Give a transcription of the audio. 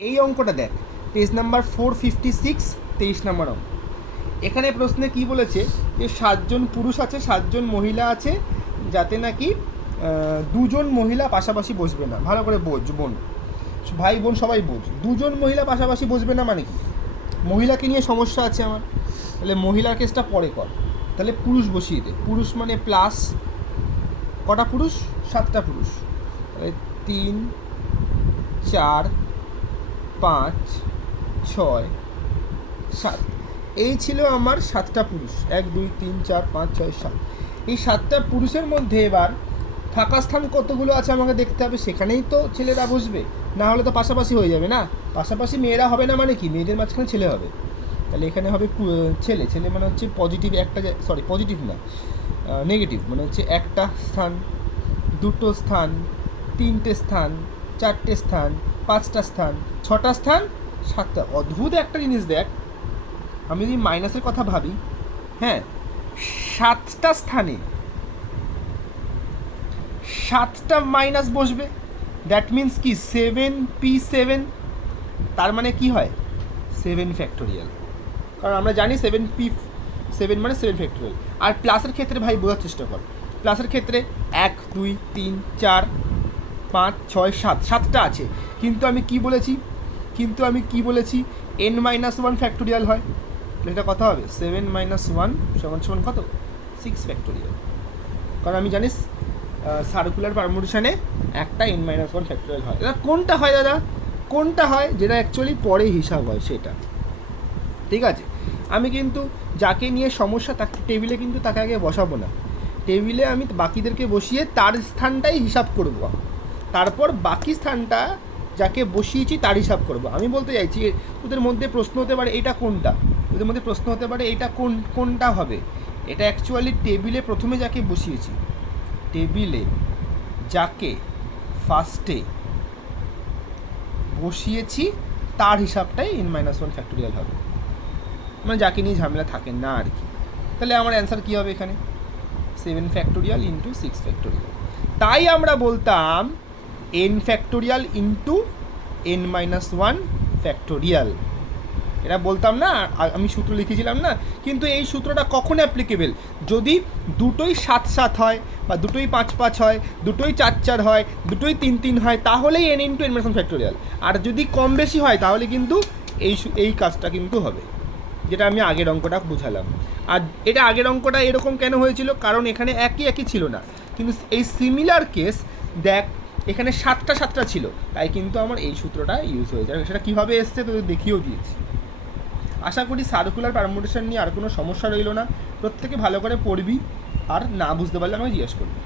এই অঙ্কটা দেখ, পেজ নাম্বার 456, 23 নম্বর অঙ্ক। এখানে প্রশ্নে কি বলেছে যে 7 জন পুরুষ আছে, 7 জন মহিলা আছে, যাতে নাকি 2 জন মহিলা পাশাপাশি বসবে না। ভালো করে বোঝ বোন, ভাই বোন সবাই বোঝ। 2 জন মহিলা পাশাপাশি বসবে না মানে কি? মহিলাকে নিয়ে সমস্যা আছে আমার, তাহলে মহিলার কেসটা পরে কর। তাহলে পুরুষ বসিয়ে দে। পুরুষ মানে প্লাস কটা পুরুষ? 7টা পুরুষ। তাহলে 3, 4, 5, 6, 7। এই ছিল আমার 7টা পুরুষ। 1, 2, 3, 4, 5, 6, 7। এই 7টা পুরুষের মধ্যে এবার ফাঁকা স্থান কতগুলো আছে আমাকে দেখতে হবে, সেখানেই তো ছেলেরা বসবে, না হলে তো পাশাপাশি হয়ে যাবে না। পাশাপাশি মেয়েরা হবে না মানে কি? মেয়েদের মাঝখানে ছেলে হবে। তাহলে এখানে হবে ছেলে। ছেলে মানে হচ্ছে পজিটিভ একটা, সরি পজিটিভ না, নেগেটিভ মানে হচ্ছে একটা স্থান, দুটো স্থান, 3টে স্থান, 4টে স্থান, 5টা স্থান, 6টা স্থান, 7টা। অদ্ভুত একটা জিনিস দেখ, আমি যদি মাইনাসের কথা ভাবি, হ্যাঁ, 7টা স্থানে 7টা মাইনাস বসবে, দ্যাট মিন্স কি 7p7, তার মানে কি হয় 7 ফ্যাক্টোরিয়াল। কারণ আমরা জানি 7p7 মানে 7 ফ্যাক্টোরিয়াল। আর প্লাসের ক্ষেত্রে ভাই বোঝার চেষ্টা কর, প্লাসের ক্ষেত্রে 1, 2, 3, 4, 5, 6, 7, 7টা আছে। কিন্তু আমি কি বলেছি n-1 ফ্যাক্টোরিয়াল হয়। এটা কত হবে? 7 - 1 = কত? 6 ফ্যাক্টোরিয়াল। কারণ আমি জানি সার্কুলার পারমুটেশনে একটা n-1 ফ্যাক্টোরিয়াল হয়। এটা কোনটা হয় দাদা? কোনটা হয় যেটা অ্যাকচুয়ালি পরে হিসাব হয় সেটা। ঠিক আছে, আমি কিন্তু যাকে নিয়ে সমস্যা তাকে টেবিলে কিন্তু তাকে আগে বসাবো না। টেবিলে আমি বাকিদেরকে বসিয়ে তার স্থানটাই হিসাব করব, তারপর বাকি স্থানটা যাকে বসিয়েছি তার হিসাব করব। আমি বলতে চাইছি ওদের মধ্যে প্রশ্ন হতে পারে এটা কোনটা, ওদের মধ্যে প্রশ্ন হতে পারে এটা কোনটা হবে। এটা অ্যাকচুয়ালি টেবিলে প্রথমে যাকে বসিয়েছি, টেবিলে যাকে ফার্স্টে বসিয়েছি তার হিসাবটাই n-1 ফ্যাক্টোরিয়াল হবে, মানে যাকে নিয়ে ঝামেলা থাকে না আর কি। তাহলে আমার অ্যান্সার কী হবে এখানে? 7 ফ্যাক্টোরিয়াল ইন্টু 6 ফ্যাক্টোরিয়াল। তাই আমরা বলতাম n factorial into n-1 factorial. এটা বলতাম না, আমি সূত্র লিখেছিলাম না। কিন্তু এই সূত্রটা কখন অ্যাপ্লিকেবল? যদি দুটোই 7-7 হয়, বা দুটোই 5-5 হয়, দুটোই 4-4 হয়, দুটোই 3-3 হয়, তাহলেই n ইন্টু n-1 ফ্যাক্টোরিয়াল। আর যদি কম বেশি হয় তাহলে কিন্তু এই কাজটা কিন্তু হবে, যেটা আমি আগের অঙ্কটা বুঝালাম। আর এটা আগের অঙ্কটা এরকম কেন হয়েছিল? কারণ এখানে একই ছিল না, কিন্তু এই সিমিলার কেস দেখ এখানে 7টা ছিল, তাই কিন্তু আমার এই সূত্রটা ইউজ হয়েছে। সেটা কীভাবে এসছে তোদের দেখিয়েও দিয়েছি। আশা করি সার্কুলার পারমুটেশন নিয়ে আর কোনো সমস্যা রইল না। প্রত্যেকে ভালো করে পড়বি, আর না বুঝতে পারলে আমাকে জিজ্ঞেস করবি।